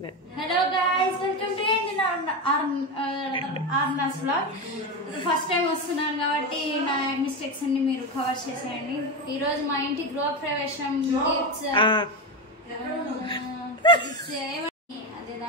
Hello guys, welcome to Arna's vlog. First time వస్తున్నాను కాబట్టి నా మిస్టేక్స్ అన్ని మీరు కవర్ చేసేయండి. ఈ రోజు మా ఇంటి గృహ ప్రవేశం గిఫ్ట్స్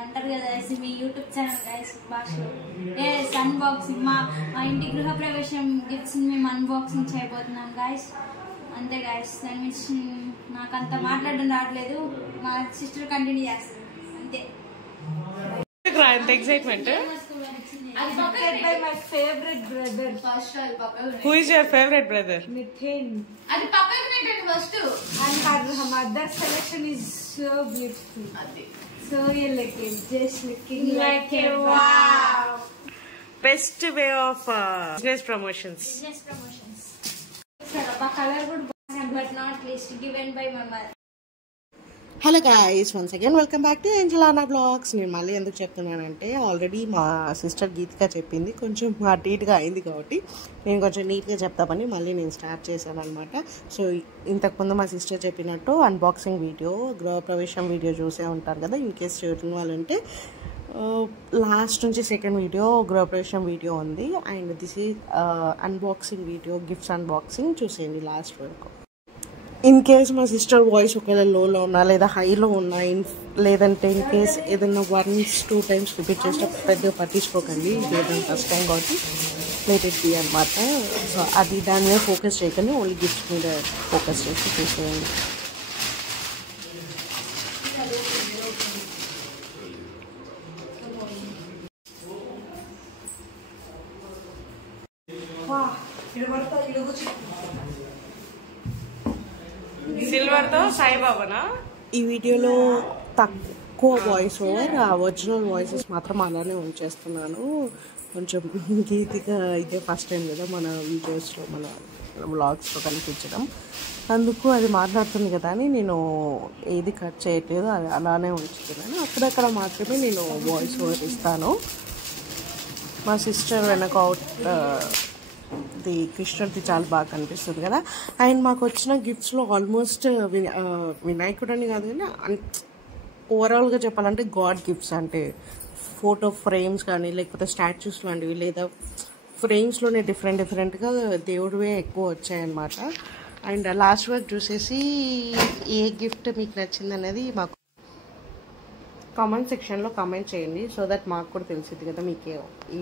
అంటారు కదా మీ యూట్యూబ్ ఛానల్ గైస్ భాషలో అన్బాక్సింగ్ మా ఇంటి గృహ ప్రవేశం గిఫ్ట్స్ మేము అన్బాక్సింగ్ చేయబోతున్నాం గైస్. అంతే గైస్, దాని నుంచి నాకంత మాట్లాడడం రావట్లేదు. మా సిస్టర్ కంటిన్యూ చేస్తుంది. Excitement. By my favorite brother. Who is your favorite brother? Mithun. Adi papa created first. And her mother selection is so beautiful. So elegant, just looking like a wow. Best way of business promotions. Business promotions. Sir, a color good, but not least given by my mother. Hello guys, once again welcome back to ఏంజెలానా blogs. నేను మళ్ళీ ఎందుకు చెప్తున్నానంటే already మా sister గీతిక చెప్పింది, కొంచెం అటు ఇటుగా అయింది కాబట్టి నేను కొంచెం నీట్గా చెప్తామని మళ్ళీ నేను స్టార్ట్ చేశాను అనమాట. సో ఇంతకుముందు మా సిస్టర్ చెప్పినట్టు అన్బాక్సింగ్ వీడియో, గృహప్రవేశం వీడియో చూసే ఉంటారు కదా. ఇన్ కేస్ చూడని వాళ్ళంటే లాస్ట్ నుంచి సెకండ్ వీడియో గృహప్రవేశం వీడియో ఉంది. And this is unboxing video, gifts unboxing చూసేయండి లాస్ట్ వరకు. ఇన్ కేస్ మా సిస్టర్ వాయిస్ ఒకవేళ లోలో ఉన్నా లేదా హైలో ఉన్నా, లేదంటే ఇన్ కేస్ ఏదైనా 1-2 times రిపీట్ చేసినప్పుడు పెద్దగా పట్టించుకోకండి. ఇది ఏదైనా ఫస్ట్ టైం కాబట్టి లెట్ ఇట్ బి అనమాట. సో అది దాని మీద ఫోకస్ చేయకండి, ఓన్లీ గిఫ్ట్స్ మీద ఫోకస్ చేసి చూసేయండి. సిల్వర్ తో సాయిబాబానా? ఈ వీడియోలో తక్కువ వాయిస్ ఓవర్, ఆ ఒరిజినల్ వాయిసెస్ మాత్రం అలానే ఉంచేస్తున్నాను. కొంచెం గీతిగా ఇదే ఫస్ట్ టైం కదా మన వీడియోస్లో, మన వ్లాగ్స్లో కనిపించడం, అందుకు అది మాట్లాడుతుంది కదా అని నేను ఏది కట్ చేయట్లేదు, అది అలానే ఉంచుతున్నాను. అక్కడక్కడ మాత్రమే నేను వాయిస్ ఓవర్ ఇస్తాను. మా సిస్టర్ వెనక కృష్ణుడిది చాలా బాగా కనిపిస్తుంది కదా. అండ్ మాకు వచ్చిన గిఫ్ట్స్లో ఆల్మోస్ట్ వినాయకుడు అని కాదు కానీ ఓవరాల్గా చెప్పాలంటే గాడ్ గిఫ్ట్స్, అంటే ఫోటో ఫ్రేమ్స్ కానీ లేకపోతే స్టాచ్యూస్ లాంటివి, లేదా ఫ్రేమ్స్లోనే డిఫరెంట్గా దేవుడివే ఎక్కువ వచ్చాయన్నమాట. అండ్ లాస్ట్ వర్క్ చూసేసి ఏ గిఫ్ట్ మీకు నచ్చింది అనేది మాకు కామెంట్ సెక్షన్లో కామెంట్ చేయండి. సో దట్ మాకు కూడా తెలిసింది కదా మీకు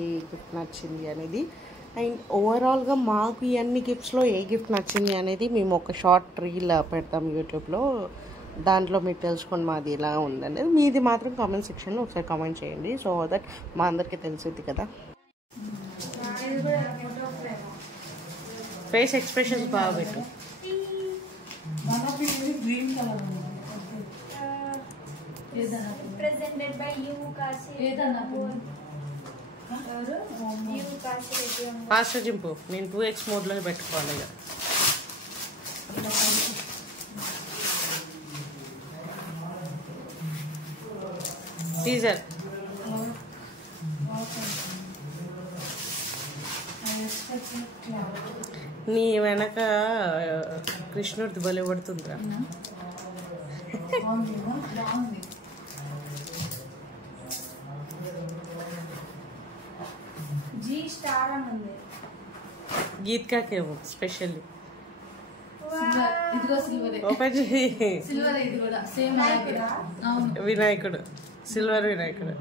ఏ గిఫ్ట్ నచ్చింది అనేది. అండ్ ఓవరాల్గా మాకు ఈ అన్ని గిఫ్ట్స్లో ఏ గిఫ్ట్ నచ్చింది అనేది మేము ఒక షార్ట్ రీల్ పెడతాం యూట్యూబ్లో. దాంట్లో మీరు తెలుసుకోండి మాది ఎలా ఉందనేది. మీది మాత్రం కామెంట్ సెక్షన్లో ఒకసారి కామెంట్ చేయండి, సో దట్ మా అందరికీ తెలిసింది కదా. ఫేస్ ఎక్స్ప్రెషన్స్ బాగా పెట్టు. Presented by you, Kasi. Fast జింపు, నేను 2x మోడ్లో పెట్టుకోవాలి ఇక. టీజర్ నీ వెనక కృష్ణుడిది బలి పడుతుందిరా. గీత్కాకేమో స్పెషల్లీ ఓపెన్ చేయి. వినాయకుడు, సిల్వర్ వినాయకుడు,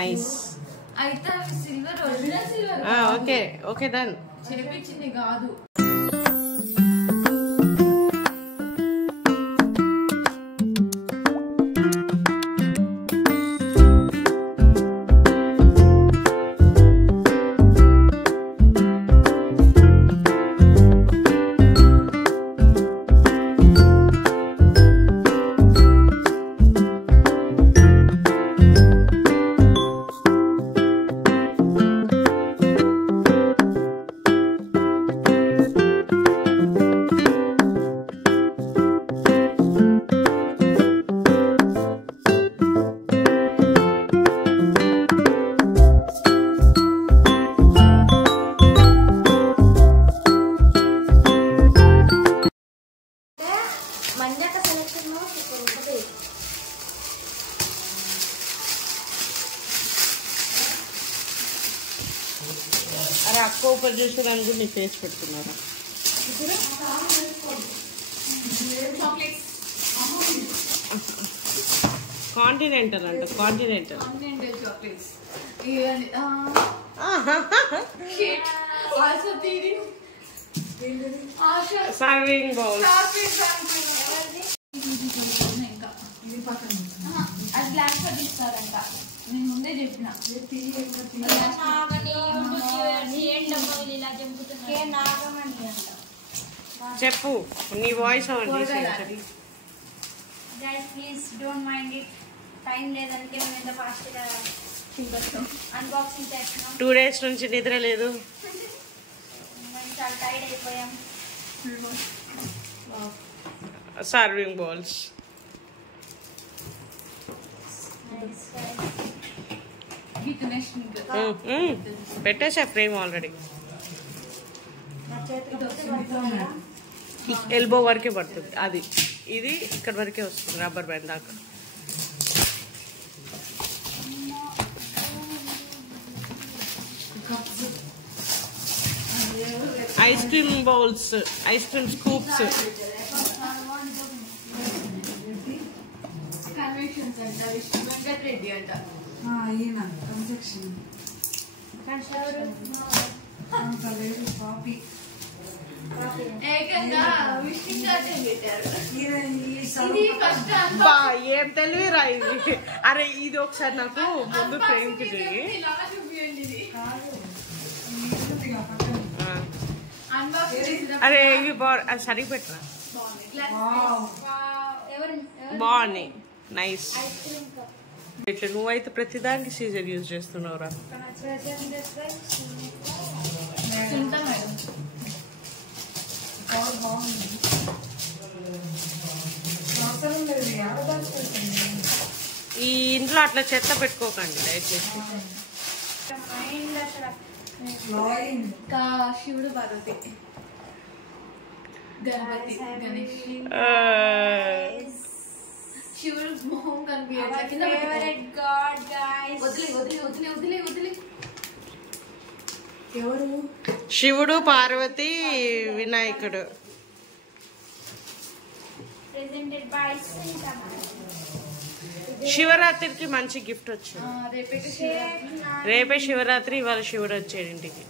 నైస్. Okay okay done. చేపించింది కాదు. అరే అక్క ఓపెన్ చేసేదాన్ని కూడా నీ ఫేస్ పెడుతున్నారా? కాంటినెంటల్ అంట, కాంటినెంటల్ చాక్లెట్స్. Serving bowl. అది గ్లాస్ లో తీస్తారంట. నేను ముందే చెప్పిన. చెప్పు నీ వాయిస్ ఆన్ చేసి. Guys please don't mind it. Time లేదంటే మేము ఎంత ఫాస్ట్గా అన్బాక్సింగ్ చేస్తున్నాం. 2 days నుంచి నిద్ర లేదు. మేము చాలా టైర్డ్ అయిపోయాం. Serving bowls. పెట్టేసా ఫ్రేమ్ ఆల్రెడీ. ఎల్బో వరకే పడుతుంది అది. ఇది ఇక్కడ వరకే వస్తుంది రబ్బర్ బ్యాండ్ దాకా. Ice cream bowls, ice cream scoops. Venkatareddy అంట. ఏకంగా విష్ణు చార్జం పెట్టారు. ఏం తెలివిరా ఇది. అరే ఇది ఒకసారి నాకు ముందు ఫ్రేమ్ కి చెయ్యి. అరే ఇవి అది సరిగ్గా పెట్టరా. బాగున్నాయి, నైస్. ఇట్లా నువ్వైతే ప్రతిదానికి సీజర్ యూజ్ చేస్తున్నావురా. ఈ ఇంట్లో అట్లా చెత్త పెట్టుకోకండి దయచేసి. శివుడు పార్వతి గణపతి గణేష్. శివుడు మొహం కనిపించదు. శివుడు, పార్వతి, వినాయకుడు. శివరాత్రికి మంచి గిఫ్ట్ వచ్చింది. రేపే శివరాత్రి, ఇవాళ శివుడు వచ్చాడు ఇంటికి.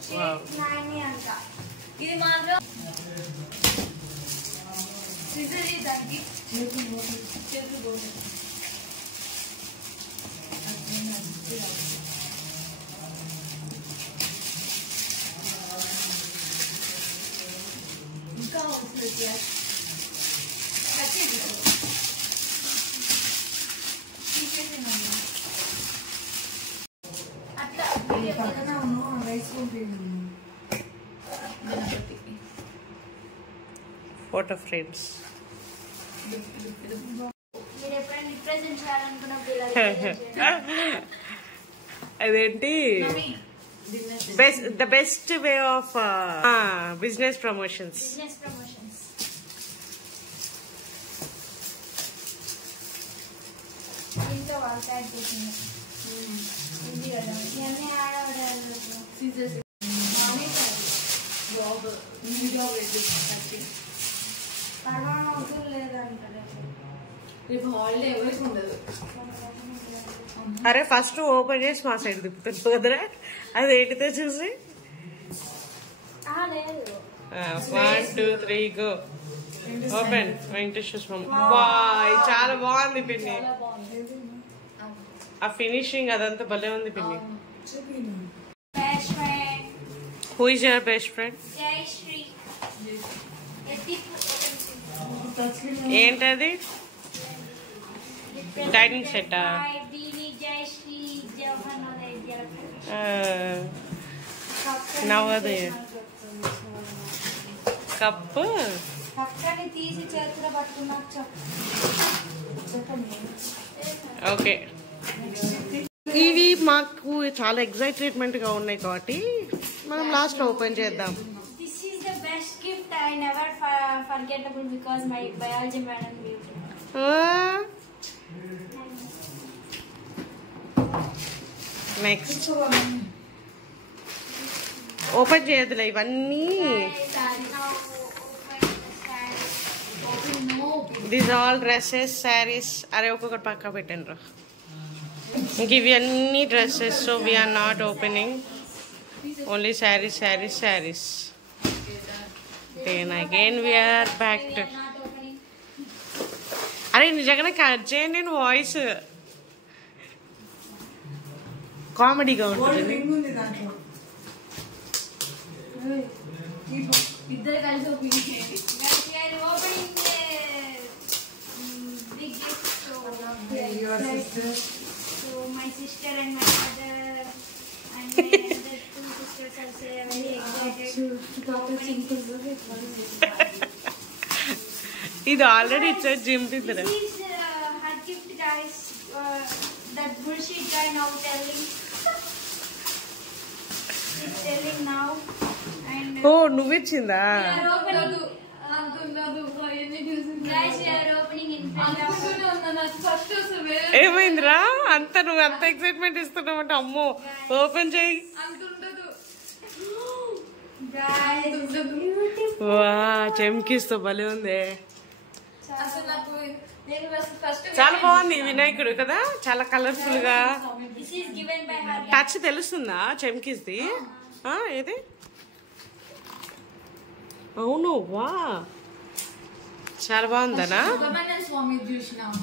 ఇది మాత్రం ఇంకా ఫోటో ఫ్రేమ్స్. అదేంటి the best way of business promotions. అరే ఫస్ట్ ఓపెన్ చేసి మా సైడ్ తిప్పుతాను కదరా. అది ఏంటితో చూసి 1 2 3 గో. ఓపెన్. వెంకటేశ్వర బాయ్. చాలా బాగుంది పిన్ని. ఆ ఫినిషింగ్ అదంతా భలే ఉంది పిన్ని. Who is your best friend? ఏంటది? డైనింగ్ సెట్టా? నవోదయ కప్పు. ఓకే. ఇవి మాకు చాలా ఎక్సైట్మెంట్ గా ఉన్నాయి కాబట్టి మనం లాస్ట్ లో ఓపెన్ చేద్దాం. This is the best gift I never forgettable because my biology madam gave it. Next open చేయదులే ఇవన్నీ. These all dresses, saris. అరే ఒక్కొక్కటి పక్క పెట్టండి రా. ఇంక ఇవి అన్ని dresses. So we're not opening, only saris saris saris. Then again we're back to. అరే నిజంగానే కట్ చేయండి నేను వాయిస్ కామెడీగా ఉంటుంది. ఇద్దరు కలిసి ఓపెనింగ్ చేయండి. So my sister and my mother and my other two sisters also are very excited. ఇది ఆల్రెడీ ఇచ్చారు gym తిందిరా. This is her gift, guys. That bullshit guy now telling. He's telling now. And ఓ నువ్విచ్చిందా? guys, we are opening in front of. ఏమైందిరా అంత నువ్వు అంత excitement ఇస్తున్నావంటే అమ్మో open చేయి. Guys, వా చెమ్కిస్తూ భలే ఉంది. అసలు నాకు నేను ఫస్ట్ చాలా బాగుంది వినాయకుడు కదా, చాలా కలర్ఫుల్ గా. this is given by her. Touch తెలుస్తుందా చెమ్కిస్ది? ఏది? అవును వా చాలా బాగుందనా? సుబ్రహ్మణ్య స్వామి చూసినాం.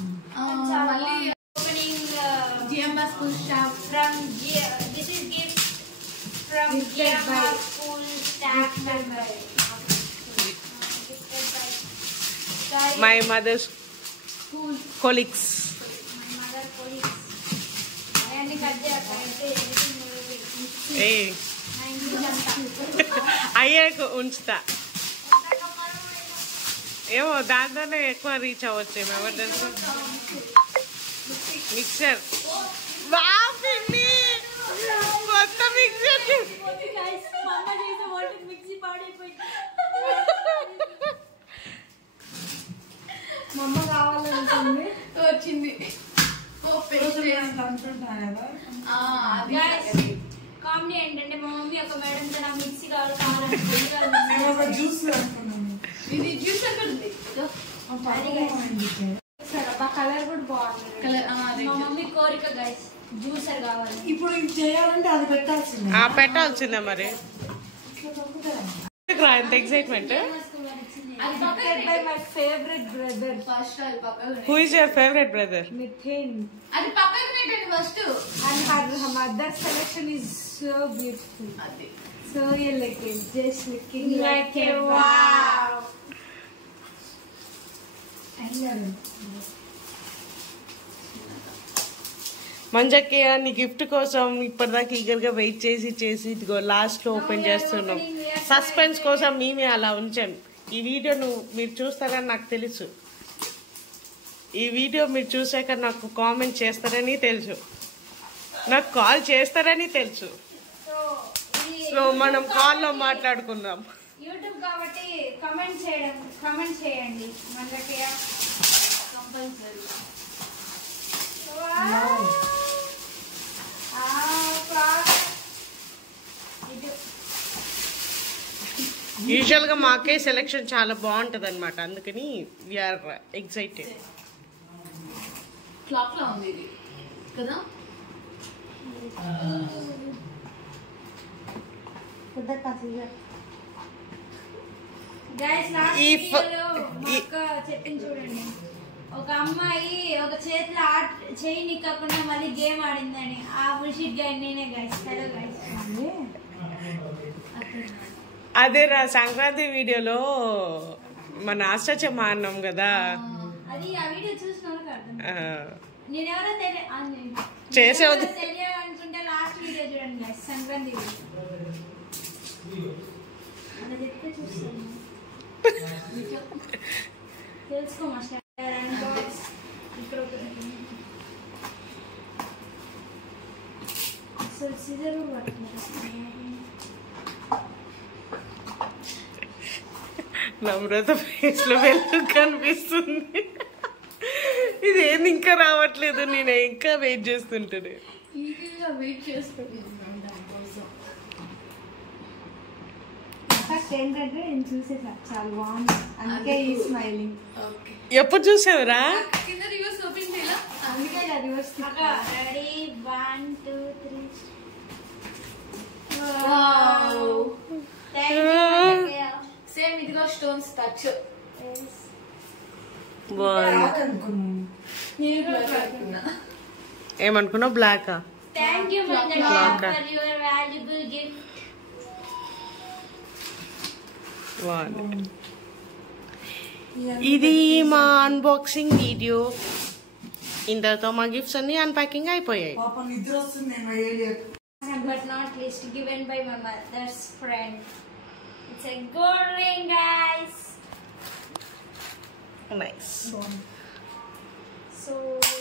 మళ్ళీ Opening GMR school staff from this is gift from GMR school staff member. Gifted by guys, my mother's school, colleagues. my mother colleagues. అవన్నీ కట్ చేయాలంటే everything will be ఏ నా ఇంగ్లీష్ అంతా. అయ్యాక ఉంచుతా. ఏమో దాంతోనే ఎక్కువ రీచ్ అవ్వచ్చు. ఎవరు తెలుసు మిక్సర్. కొత్త మిక్సర్ Guys, మమ్మ చేసే వాటర్ మిక్సీ పాడైపోయింది. మమ్మ కావాలనుకుంది వచ్చింది. Guys, కామెడీ ఏంటంటే మా మమ్మీ ఒక మేడంతో నాకు మిక్సీ కావాలంటే ఇది జ్యూస్ ఎక్కడ ఉంది? కలర్ కూడా బాగుంది. కలర్ మా మమ్మీ కోరిక గైస్ జ్యూసర్ కావాలి. ఇప్పుడు ఇది చేయాలంటే అది పెట్టాల్సిందే. పెట్టాల్సిందే మరి. ఎంత ఎక్సైట్మెంట్. అది పక్కన మై ఫేవరెట్ బ్రదర్ ఫస్ట్ అది పక్కన who is your favourite brother? Methane అది పక్కన పెట్టండి first. and her mother's selection is so beautiful, అది so elegant, just looking like a wow. మంజకి నీ గిఫ్ట్ కోసం ఇప్పటిదాకా ఈగర్ గా వెయిట్ చేసి ఇదిగో లాస్ట్ లో ఓపెన్ చేస్తున్నాం. సస్పెన్స్ కోసం మేమే అలా ఉంచాం. ఈ వీడియో మీరు చూస్తారని నాకు తెలుసు. ఈ వీడియో మీరు చూసాక నాకు కామెంట్ చేస్తారని తెలుసు, నాకు కాల్ చేస్తారని తెలుసు. సో మనం కాల్లో మాట్లాడుకుందాం. యూట్యూబ్ కాబట్టి కమెంట్ చేయండి మనకి కంపల్సరీ. యూజువల్ గా మాకే సెలెక్షన్ చాలా బాగుంటది అనమాట, అందుకని వీఆర్ ఎక్సైటెడ్. క్లాక్ లా ఉంది ఇది కదా. గైస్ లాస్ట్ ఈ వీడియోలో మా అక్క చెప్పింది చూడండి, ఒక అమ్మాయి ఒక చేతిలో చేయి నిక్కకుండా మళ్ళీ గేమ్ ఆడిందని. ఆ బుల్షిట్ గై నేనే గైస్. Hello guys. అదే రా సంక్రాంతి వీడియోలో మన అష్టాచమ్మ అన్నాం కదా, అది ఆ వీడియో చూసిన వాళ్ళకి అర్థం. ఆ, నేనెవరో చేసేవద్దు. తెలియాలనుకుంటే లాస్ట్ వీడియో చూడండి గైస్, సంక్రాంతి వీడియో. అలా చెప్తే చూస్తాను. తెలుసుకో మాస్టర్. ఇక్కడ అసలు సీజర్ కూడా పట్టుకుంటారు. నమ్రత ఫేస్ లో వెలుగు కనిపిస్తుంది. ఇది ఏంది ఇంకా రావట్లేదు, నేను ఇంకా వెయిట్ చేస్తుంటాను. ఈజీగా వెయిట్ చేస్తాను దానికోసం. ఎఫెక్ట్ ఏంటంటే నేను చూసేసా చాలా బాగుంది అందుకే ఈ స్మైలింగ్. ఎప్పుడు చూసావురా? కింద రివర్స్ ఓపెన్ చేయాలా? అందుకే రివర్స్ రెడీ 1 2 3 సేమ్ ఇదిగో స్టోన్స్ టచ్. ఏమనుకున్నావు? బ్లాకా? Thank you Manjana for your valuable gift. ఇది మా అన్బాక్సింగ్ వీడియో. ఇంతతో మా గిఫ్ట్స్ అన్ని అన్పాకింగ్ అయిపోయాయి. But not least given by my mother's friend. It's a gold ring, guys. Nice. So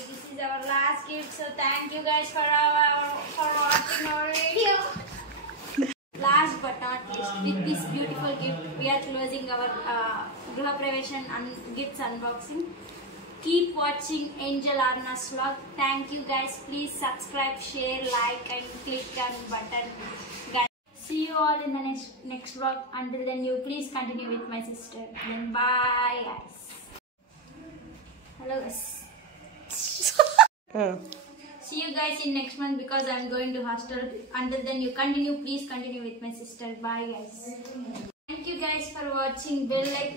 this is our last gift. So thank you guys for watching our video. Last but not least, with this beautiful gift, we are closing our Gruha Pravesham and gifts unboxing. Keep watching Angel Arna's vlog. Thank you guys. Please subscribe, share, like, and click on button. Guys, see you all in the next vlog. Until then, you please continue with my sister. Then bye, guys. Hello, guys. See you guys in next month because I'm going to hostel. Until then, you continue. Please continue with my sister. Bye, guys. Thank you guys for watching. Bell like.